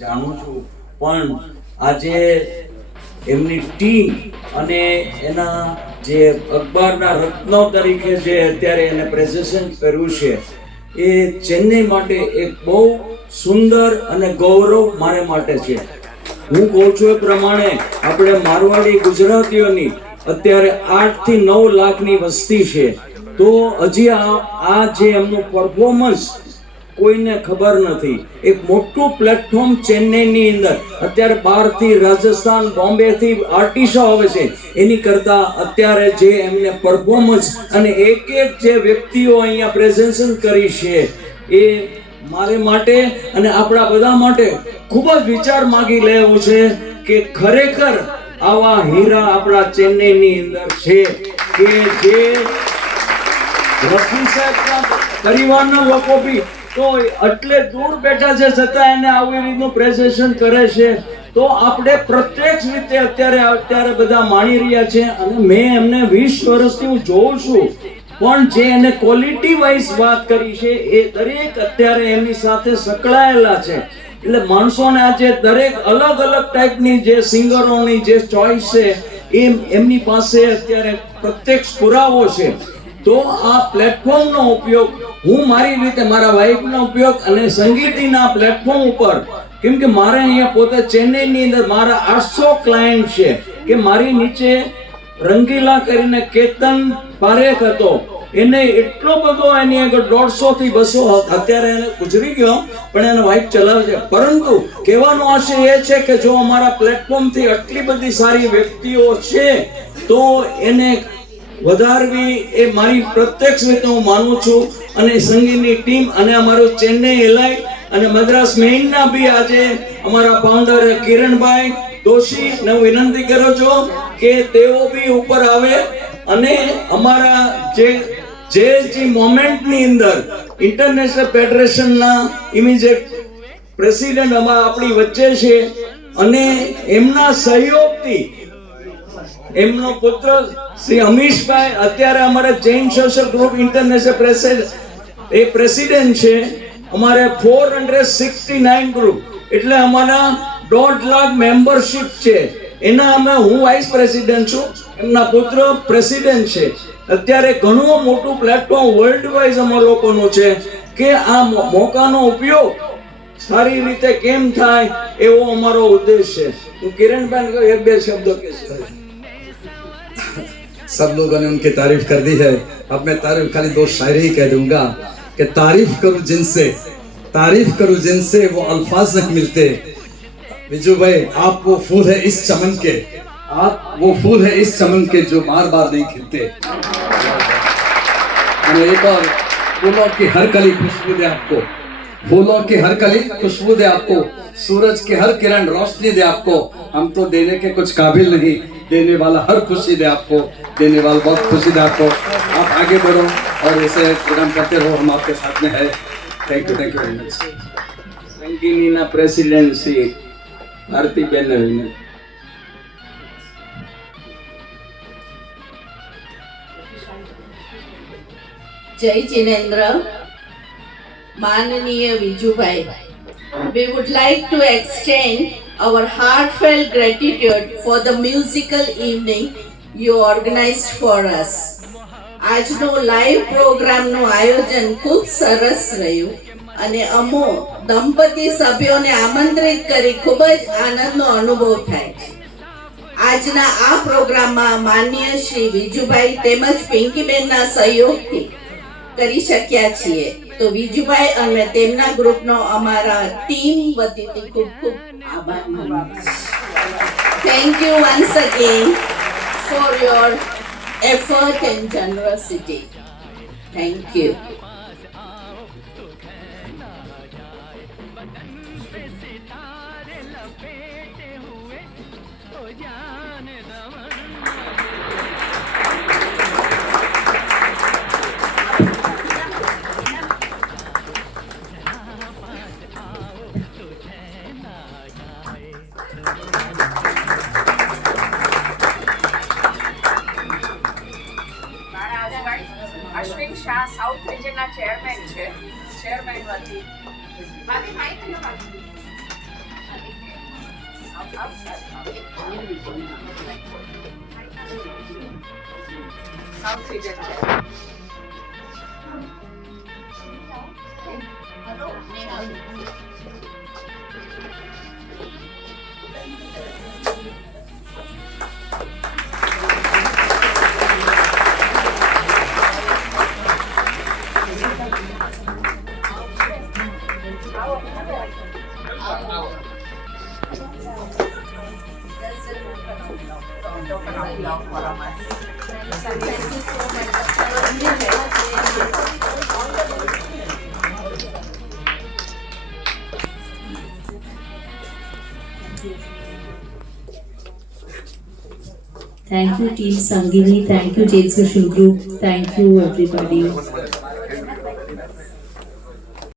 જાણું છું, પણ આજે એમની ટીમ અને એના જે અખબારના રત્નો તરીકે જે અત્યારે એને પ્રેઝન્ટેશન કર્યું છે એ ચેન્નઈ માટે એક બહુ સુંદર અને ગૌરવ મારે માટે છે. હું કહું છું એ પ્રમાણે આપણે મારવાડી ગુજરાતીઓની અત્યારે 8 થી 9 લાખની વસ્તી છે, તો હજી આ જે એમનું પરફોર્મન્સ કોઈને ખબર નથી. એક મોટું પ્લેટફોર્મ ચેન્નઈની અંદર અત્યારે બહારથી રાજસ્થાન બોમ્બેથી આર્ટિસ્ટો આવે છે, એની કરતા અત્યારે જે એમને પરફોર્મન્સ અને એક જે વ્યક્તિઓ અહીંયા પ્રેઝન્ટેશન કરી છે એ મારે માટે અને આપણા બધા માટે ખૂબ જ વિચાર માંગી લેવું છે કે ખરેખર આવા હીરા આપણા ચેન્નઈની અંદર છે કે જે રફી સાહેબના પરિવારના લોકો બી તો એટલે દૂર બેઠા છે છતાં એને આવી રીતનું પ્રેઝન્ટેશન કરે છે. તો આપણે પ્રત્યક્ષ રીતે અત્યારે બધા માણી રહ્યા છે અને મેં એમને 20 વર્ષથી હું જોઉં છું, પણ જે એને ક્વોલિટી વાઇઝ વાત કરી છે એ દરેક અત્યારે એમની સાથે સંકળાયેલા છે. એટલે માણસોને આજે દરેક અલગ અલગ ટાઈપની જે સિંગરોની જે ચોઇસ છે એમની પાસે અત્યારે પ્રત્યક્ષ પુરાવો છે. તો આ પ્લેટફોર્મનો ઉપયોગ હું મારી રીતે મારા વાઇફનો ઉપયોગ અને સંગીતના પ્લેટફોર્મ ઉપર, કેમ કે મારે અહીંયા પોતે ચેન્નઈની અંદર મારા 800 ક્લાયન્ટ છે કે મારી નીચે રંગીલા કરીને કેતન પારેખ હતો, એને એટલો બધો એની આગળ 150 થી 200 અત્યારે એને ગુજરી ગયો પણ એને વાઇફ ચલાવે છે. પરંતુ કહેવાનો આશય એ છે કે જો અમારા પ્લેટફોર્મથી આટલી બધી સારી વ્યક્તિઓ છે તો એને વધારવી એ મારી પ્રત્યક્ષ રીતે હું માનું છું. અને સંગીતની ટીમ અને અમારું ચેન્નઈ એલાઇટ અને મદ્રાસ મેઇનના બી આજે અમારા ફાઉન્ડર કિરણભાઈ દોશી ને વિનંતી કરો છો કે તેઓ બી ઉપર આવે અને અમારા જે મોમેન્ટની અંદર ઇન્ટરનેશનલ ફેડરેશનના ઇમિડિયેટ પ્રેસિડેન્ટ આપણી વચ્ચે છે અને એમના સહયોગથી એમનો પુત્ર શ્રી અમીશભાઈ અત્યારે અમારા Jain social group international president છે. અમારે 469 ગ્રુપ એટલે અમારા 1.5 લાખ મેમ્બરશિપ છે. એના હું વાઇસ પ્રેસિડેન્ટ છું, એમના પુત્ર પ્રેસિડેન્ટ છે. અત્યારે ઘણું મોટું પ્લેટફોર્મ વર્લ્ડ વાઇઝ અમારા લોકોનું છે કે આ મોકાનો ઉપયોગ સારી રીતે કેમ થાય એવો અમારો ઉદ્દેશ છે. હું કિરણભાઈ को एक બે शब्दों के सब लोगों ने उनकी तारीफ कर दी है. अब मैं तारीफ खाली 2 शायरी ही कह दूंगा कि तारीफ करूं जिनसे वो अल्फाज नहीं मिलते. विजू भाई आप वो फूल है इस चमन के, आप वो फूल है इस चमन के जो बार बार नहीं खिलते. और एक और, फूलों की हर कली खुशबू दे आपको, फूलों की हर कली खुशबू दे आपको, सूरज की हर किरण रोशनी दे आपको. हम तो देने के कुछ काबिल नहीं, देने वाला हर खुशी दे आपको, देने वाला बहुत खुशी दे आपको. आप आगे बढ़ो और ऐसे प्रोग्राम करते रहो, हम आपके साथ में है. Thank you very much. સંગીતના પ્રેસિડેન્ટ શ્રી ભારતીબેન जय जिनेन्द्र, माननीय विजूभाई, we would like to extend our heartfelt gratitude for the musical evening you organized for us. આજનો લાઈવ પ્રોગ્રામનું આયોજન ખૂબ સરસ રહ્યું અને અમો દંપતી સભ્યોને આમંત્રિત કરી ખૂબ જ આનંદનો અનુભવ થાય છે. આજના આ પ્રોગ્રામમાં માન્ય શ્રી વિજુભાઈ તેમજ પિંકીબેનના સહયોગથી કરી શક્યા છીએ. તો વિજુભાઈ અને તેમના ગ્રુપનો અમારા ટીમ વતીથી ખૂબ ખૂબ આભાર માનું છું. Thank you once again for your effort and generosity. Thank you. Ashwin Shah south રિજનના ચેરમેન છે. ચેરમેન વતી સાઉથ રિજન છે. Thank you, Team Sangini. Thank you, Jade Social Group. Thank you, everybody.